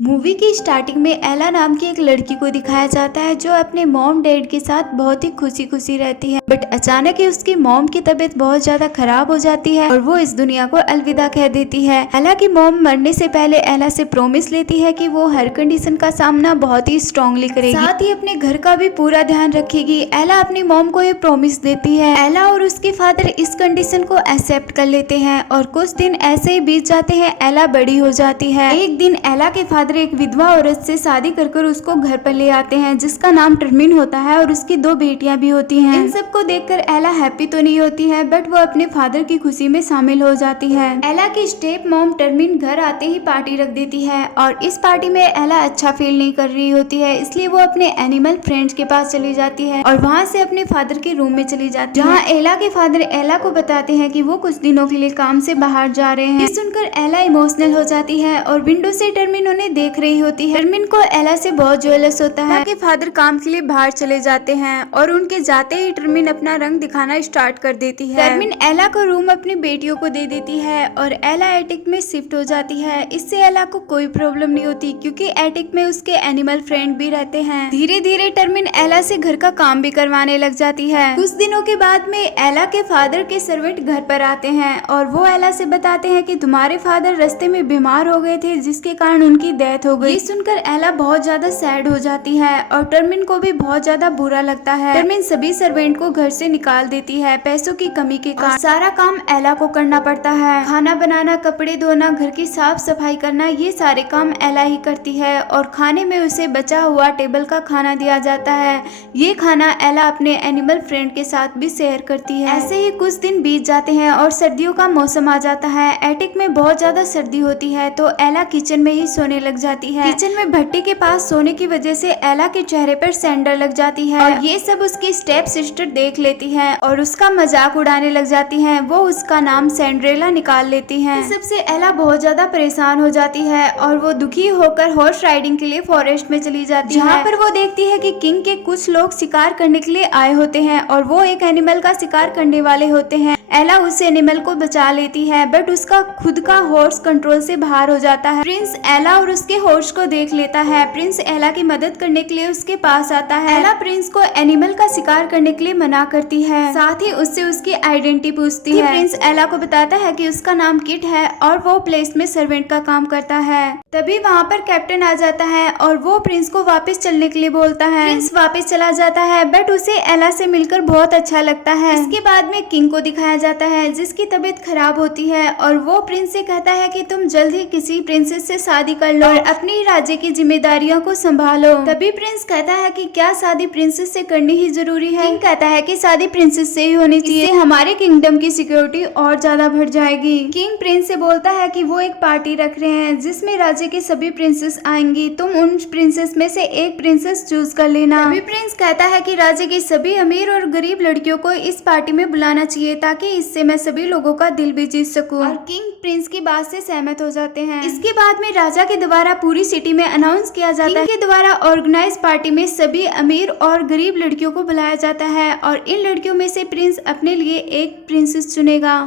Movie की starting में एला नाम की एक लड़की को दिखाया जाता है जो अपने मॉम डैड के साथ बहुत ही खुशी खुशी रहती है। बट अचानक ही उसकी मॉम की तबीयत बहुत ज्यादा खराब हो जाती है और वो इस दुनिया को अलविदा कह देती है। एला की मॉम मरने से पहले एला से प्रॉमिस लेती है कि वो हर कंडीशन का सामना बहुत ही स्ट्रांगली करेगी, साथ ही अपने घर का भी पूरा ध्यान रखेगी। एला अपनी मॉम को ये प्रॉमिस देती है। एला और उसके फादर इस कंडीशन को एक्सेप्ट कर लेते हैं और कुछ दिन ऐसे ही बीत जाते हैं। एला बड़ी हो जाती है। एक दिन एला के फादर एक विधवा औरत से शादी कर उसको घर पर ले आते हैं जिसका नाम टर्मिन होता है और उसकी 2 बेटियां भी होती हैं। इन सबको देखकर एला हैप्पी तो नहीं होती है बट वो अपने फादर की खुशी में शामिल हो जाती है। एला की स्टेप मॉम टर्मिन घर आते ही पार्टी रख देती है और इस पार्टी में एला अच्छा फील नहीं कर रही होती है, इसलिए वो अपने एनिमल फ्रेंड्स के पास चली जाती है और वहाँ से अपने फादर के रूम में चली जाती है, जहाँ एला के फादर एला को बताते हैं कि वो कुछ दिनों के लिए काम से बाहर जा रहे हैं। ये सुनकर एला इमोशनल हो जाती है और विंडो से टर्मिन उन्हें देख रही होती है। टर्मिन को एला से बहुत ज्वेलस होता है कि फादर काम के लिए बाहर चले जाते हैं और उनके जाते ही टर्मिन अपना रंग दिखाना स्टार्ट कर देती है। टर्मिन एला को रूम अपनी बेटियों को दे देती है और एला एटिक में शिफ्ट हो जाती है। इससे एला को कोई प्रॉब्लम नहीं होती क्योंकि एटिक में उसके एनिमल फ्रेंड भी रहते हैं। धीरे धीरे टर्मिन एला से घर का काम भी करवाने लग जाती है। कुछ दिनों के बाद में एला के फादर के सर्वेंट घर पर आते हैं और वो एला से बताते हैं कि तुम्हारे फादर रास्ते में बीमार हो गए थे जिसके कारण उनकी डेथ हो गई। सुनकर एला बहुत ज्यादा सैड हो जाती है और टर्मिन को भी बहुत ज्यादा बुरा लगता है। टर्मिन सभी सर्वेंट को घर से निकाल देती है पैसों की कमी के कारण। सारा काम एला को करना पड़ता है, खाना बनाना, कपड़े धोना, घर की साफ सफाई करना, ये सारे काम एला ही करती है और खाने में उसे बचा हुआ टेबल का खाना दिया जाता है। ये खाना एला अपने एनिमल फ्रेंड के साथ भी शेयर करती है। ऐसे ही कुछ दिन बीत जाते हैं और सर्दियों का मौसम आ जाता है। एटिक में बहुत ज्यादा सर्दी होती है तो एला किचन में ही सोने लग जाती है। किचन में भट्टी के पास सोने की वजह से एला के चेहरे पर सैंडल लग जाती है और ये सब उसकी स्टेप सिस्टर देख लेती है और उसका मजाक उड़ाने लग जाती है। वो उसका नाम सैंड्रेला निकाल लेती है। इस सबसे एला बहुत ज्यादा परेशान हो जाती है और वो दुखी होकर हॉर्स राइडिंग के लिए फॉरेस्ट में चली जाती है, जहाँ पर वो देखती है कि किंग के कुछ लोग शिकार करने के लिए आए होते हैं और वो एक एनिमल का शिकार करने वाले होते हैं। एला उस एनिमल को बचा लेती है बट उसका खुद का हॉर्स कंट्रोल से बाहर हो जाता है। प्रिंस एला और उसके हॉर्स को देख लेता है। प्रिंस एला की मदद करने के लिए उसके पास आता है। एला प्रिंस को एनिमल का शिकार करने के लिए मना करती है, साथ ही उससे उसकी आइडेंटिटी पूछती है। प्रिंस एला को बताता है कि उसका नाम किट है और वो प्लेस में सर्वेंट का काम करता है। तभी वहाँ पर कैप्टन आ जाता है और वो प्रिंस को वापस चलने के लिए बोलता है। प्रिंस वापस चला जाता है बट उसे एला से मिलकर बहुत अच्छा लगता है। इसके बाद में किंग को दिखाया जाता है जिसकी तबीयत खराब होती है और वो प्रिंस से कहता है कि तुम जल्द ही किसी प्रिंसेस से शादी कर लो और अपनी राज्य की जिम्मेदारियों को संभालो। तभी प्रिंस कहता है कि क्या शादी प्रिंसेस से करनी ही जरूरी है। किंग कहता है कि शादी प्रिंसेस से ही होनी चाहिए, इससे हमारे किंगडम की सिक्योरिटी और ज्यादा बढ़ जाएगी। किंग प्रिंस से बोलता है कि वो एक पार्टी रख रहे हैं जिसमें राज्य के सभी प्रिंसेस आएंगी, तुम उन प्रिंसेस में से एक प्रिंसेस चूज कर लेना। तभी प्रिंस कहता है कि राज्य की सभी अमीर और गरीब लड़कियों को इस पार्टी में बुलाना चाहिए ताकि इससे मैं सभी लोगों का दिल भी जीत सकूं। और किंग प्रिंस की बात से सहमत हो जाते हैं। इसके बाद में राजा के द्वारा पूरी सिटी में अनाउंस किया जाता है। के द्वारा ऑर्गेनाइज पार्टी में सभी अमीर और गरीब लड़कियों को बुलाया जाता है और इन लड़कियों में से प्रिंस अपने लिए एक प्रिंसेस चुनेगा।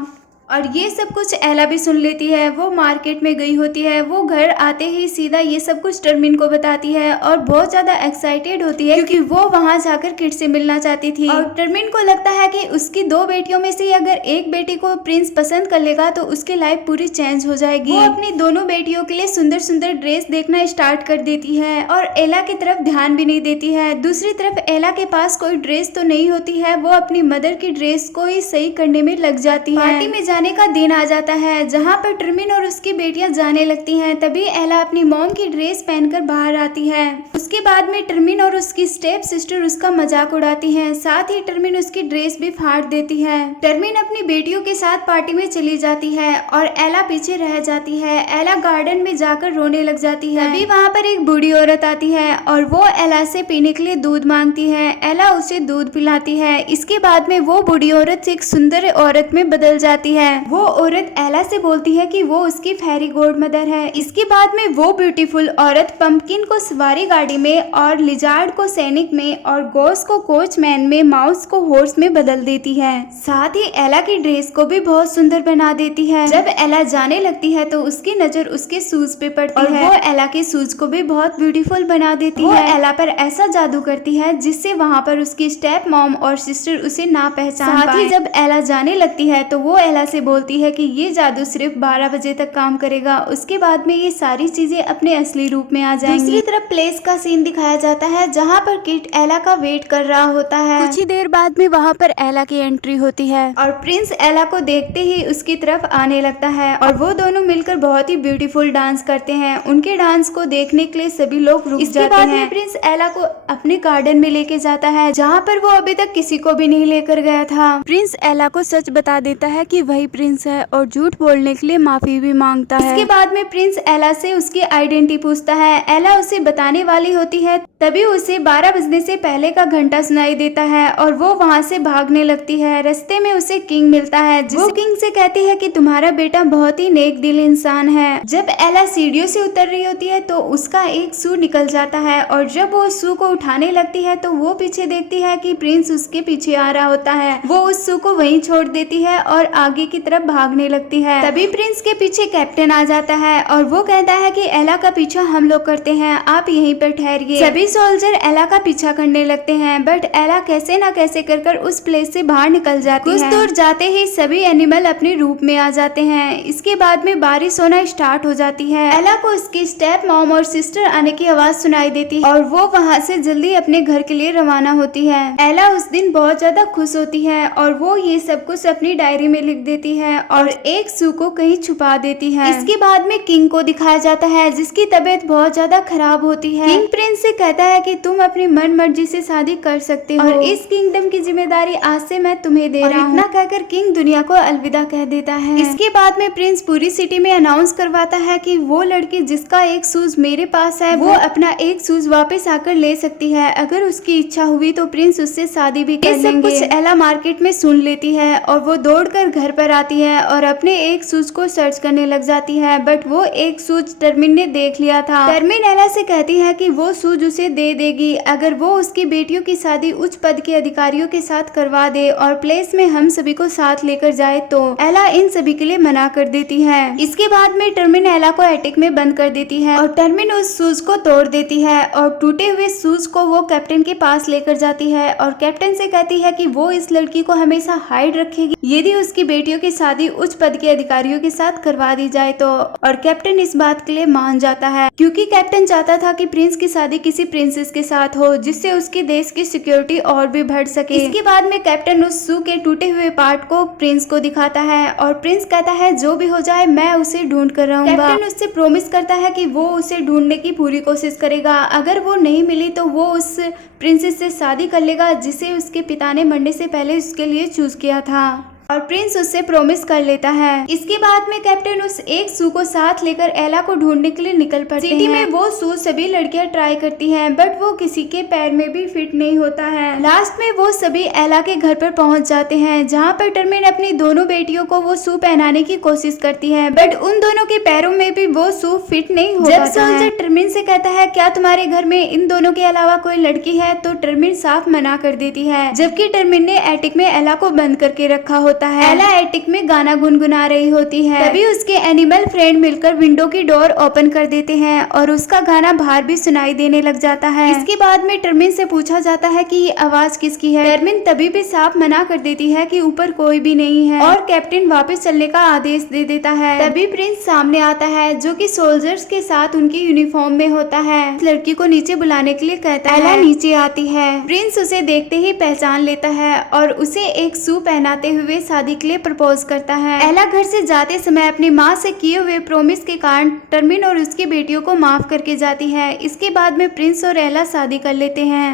और ये सब कुछ एला भी सुन लेती है। वो मार्केट में गई होती है। वो घर आते ही सीधा ये सब कुछ टर्मिन को बताती है और बहुत ज्यादा एक्साइटेड होती है क्योंकि वो वहां जाकर किट से मिलना चाहती थी। और टर्मिन को लगता है कि उसकी 2 बेटियों में से अगर एक बेटी को प्रिंस पसंद कर लेगा तो उसकी लाइफ पूरी चेंज हो जाएगी। वो अपनी दोनों बेटियों के लिए सुंदर सुंदर ड्रेस देखना स्टार्ट कर देती है और एला की तरफ ध्यान भी नहीं देती है। दूसरी तरफ एला के पास कोई ड्रेस तो नहीं होती है, वो अपनी मदर की ड्रेस को ही सही करने में लग जाती है। पार्टी में जाने का दिन आ जाता है जहाँ पर टर्मिन और उसकी बेटियां जाने लगती हैं। तभी एला अपनी मॉम की ड्रेस पहनकर बाहर आती है। उसके बाद में टर्मिन और उसकी स्टेप सिस्टर उसका मजाक उड़ाती हैं, साथ ही टर्मिन उसकी ड्रेस भी फाड़ देती है। टर्मिन अपनी बेटियों के साथ पार्टी में चली जाती है और एला पीछे रह जाती है। एला गार्डन में जाकर रोने लग जाती है। तभी वहाँ पर एक बूढ़ी औरत आती है और वो एला से पीने के लिए दूध मांगती है। एला उसे दूध पिलाती है। इसके बाद में वो बूढ़ी औरत एक सुंदर औरत में बदल जाती है है। वो औरत एला से बोलती है कि वो उसकी फेरी गॉड मदर है। इसके बाद में वो ब्यूटीफुल औरत पंपकिन को सवारी गाड़ी में और लिजार्ड को सैनिक में और गोस को कोचमैन में, माउस को हॉर्स में बदल देती है। साथ ही एला की ड्रेस को भी बहुत सुंदर बना देती है। जब एला जाने लगती है तो उसकी नजर उसके शूज पे पड़ती है। वो एला के शूज को भी बहुत ब्यूटीफुल बना देती है। वो एला पर ऐसा जादू करती है जिससे वहाँ पर उसकी स्टेप मॉम और सिस्टर उसे ना पहचान पाए। साथ ही जब एला जाने लगती है तो वो एला से बोलती है कि ये जादू सिर्फ 12 बजे तक काम करेगा, उसके बाद में ये सारी चीजें अपने असली रूप में आ जाएंगी। दूसरी तरफ प्लेस का सीन दिखाया जाता है जहाँ पर किट एला का वेट कर रहा होता है। कुछ ही देर बाद में वहाँ पर एला की एंट्री होती है और प्रिंस एला को देखते ही उसकी तरफ आने लगता है और वो दोनों मिलकर बहुत ही ब्यूटीफुल डांस करते हैं। उनके डांस को देखने के लिए सभी लोग रुक जाते हैं। इसके बाद में प्रिंस एला को अपने गार्डन में लेके जाता है जहाँ पर वो अभी तक किसी को भी नहीं लेकर गया था। प्रिंस एला को सच बता देता है कि वही प्रिंस है और झूठ बोलने के लिए माफी भी मांगता है। इसके बाद में प्रिंस एला से उसकी आइडेंटिटी पूछता है। एला उसे बताने वाली होती है, तभी उसे 12 बजने से पहले का घंटा सुनाई देता है और वो वहाँ से भागने लगती है। रास्ते में उसे किंग मिलता है। वो किंग से कहती है कि तुम्हारा बेटा बहुत ही नेक दिल इंसान है। जब एला सीढ़ियों से उतर रही होती है तो उसका एक शू निकल जाता है और जब वो शू को उठाने लगती है तो वो पीछे देखती है कि प्रिंस उसके पीछे आ रहा होता है। वो उस शू को वहीं छोड़ देती है और आगे की तरफ भागने लगती है। तभी प्रिंस के पीछे कैप्टन आ जाता है और वो कहता है कि एला का पीछा हम लोग करते हैं, आप यहीं पर ठहरिए। सभी सोल्जर एला का पीछा करने लगते हैं बट एला कैसे ना कैसे कर उस प्लेस से बाहर निकल जाती है। कुछ दूर जाते ही सभी एनिमल अपने रूप में आ जाते हैं। इसके बाद में बारिश होना स्टार्ट हो जाती है। एला को उसकी स्टेप मॉम और सिस्टर आने की आवाज सुनाई देती है और वो वहाँ से जल्दी अपने घर के लिए रवाना होती है। एला उस दिन बहुत ज्यादा खुश होती है और वो ये सब कुछ अपनी डायरी में लिख देती है और एक शू को कहीं छुपा देती है। इसके बाद में किंग को दिखाया जाता है जिसकी तबीयत बहुत ज्यादा खराब होती है। किंग प्रिंस से कहता है कि तुम अपनी मन मर्जी से शादी कर सकते हो और इस किंगडम की जिम्मेदारी आज से मैं तुम्हें दे रहा हूँ। इतना कहकर किंग दुनिया को अलविदा कह देता है। इसके बाद में प्रिंस पूरी सिटी में अनाउंस करवाता है कि वो लड़की जिसका एक शूज मेरे पास है वो अपना एक शूज वापस आकर ले सकती है। अगर उसकी इच्छा हुई तो प्रिंस उससे शादी भी कर लेंगे। सब कुछ एला मार्केट में सुन लेती है और वो दौड़कर घर पर आती है और अपने एक शूज को सर्च करने लग जाती है बट वो एक शूज टर्मिन ने देख लिया था। टर्मिन एला से कहती है कि वो शूज उसे दे देगी अगर वो उसकी बेटियों की शादी उच्च पद के अधिकारियों के साथ करवा दे और प्लेस में हम सभी को साथ लेकर जाए तो एला इन सभी के लिए मना कर देती है। इसके बाद में टर्मिन एला को एटिक में बंद कर देती है और टर्मिन उस शूज को तोड़ देती है और टूटे हुए शूज को वो कैप्टन के पास लेकर जाती है और कैप्टन से कहती है कि वो इस लड़की को हमेशा हाइड रखेगी यदि उसकी बेटियों की शादी उच्च पद के अधिकारियों के साथ करवा दी जाए तो। और कैप्टन इस बात के लिए मान जाता है क्योंकि कैप्टन चाहता था कि प्रिंस की शादी किसी प्रिंसेस के साथ हो जिससे उसके देश की सिक्योरिटी और भी बढ़ सके। इसके बाद में कैप्टन उस शू के टूटे हुए पार्ट को प्रिंस को दिखाता है और प्रिंस कहता है जो भी हो जाए मैं उसे ढूंढ कर रहूंगा। कैप्टन उससे प्रॉमिस करता है कि वो उसे ढूंढने की पूरी कोशिश करेगा। अगर वो नहीं मिली तो वो उस प्रिंसेस से शादी कर लेगा जिसे उसके पिता ने मरने से पहले उसके लिए चूज किया था और प्रिंस उससे प्रॉमिस कर लेता है। इसके बाद में कैप्टन उस एक शू को साथ लेकर एला को ढूंढने के लिए निकल पड़ते हैं। सिटी में वो शू सभी लड़कियां ट्राई करती हैं बट वो किसी के पैर में भी फिट नहीं होता है। लास्ट में वो सभी एला के घर पर पहुंच जाते हैं जहां पर टर्मिन अपनी दोनों बेटियों को वो शू पहनाने की कोशिश करती है बट उन दोनों के पैरों में भी वो शू फिट नहीं हो जब सोल्जर टर्मिन से कहता है क्या तुम्हारे घर में इन दोनों के अलावा कोई लड़की है तो टर्मिन साफ मना कर देती है जबकि टर्मिन ने एटिक में एला को बंद करके रखा होता है। एला एटिक में गाना गुनगुना रही होती है तभी उसके एनिमल फ्रेंड मिलकर विंडो की डोर ओपन कर देते हैं और उसका गाना बाहर भी सुनाई देने लग जाता है। इसके बाद में टर्मिन से पूछा जाता है कि ये आवाज किसकी है। टर्मिन तभी भी साफ मना कर देती है कि ऊपर कोई भी नहीं है और कैप्टन वापस चलने का आदेश दे देता है। तभी प्रिंस सामने आता है जो कि सोल्जर्स के साथ उनकी यूनिफॉर्म में होता है। लड़की को नीचे बुलाने के लिए कहता है। एला नीचे आती है। प्रिंस उसे देखते ही पहचान लेता है और उसे एक शू पहनाते हुए शादी के लिए प्रपोज करता है। एला घर से जाते समय अपनी माँ से किए हुए प्रॉमिस के कारण टर्मिन और उसकी बेटियों को माफ करके जाती है। इसके बाद में प्रिंस और एला शादी कर लेते हैं।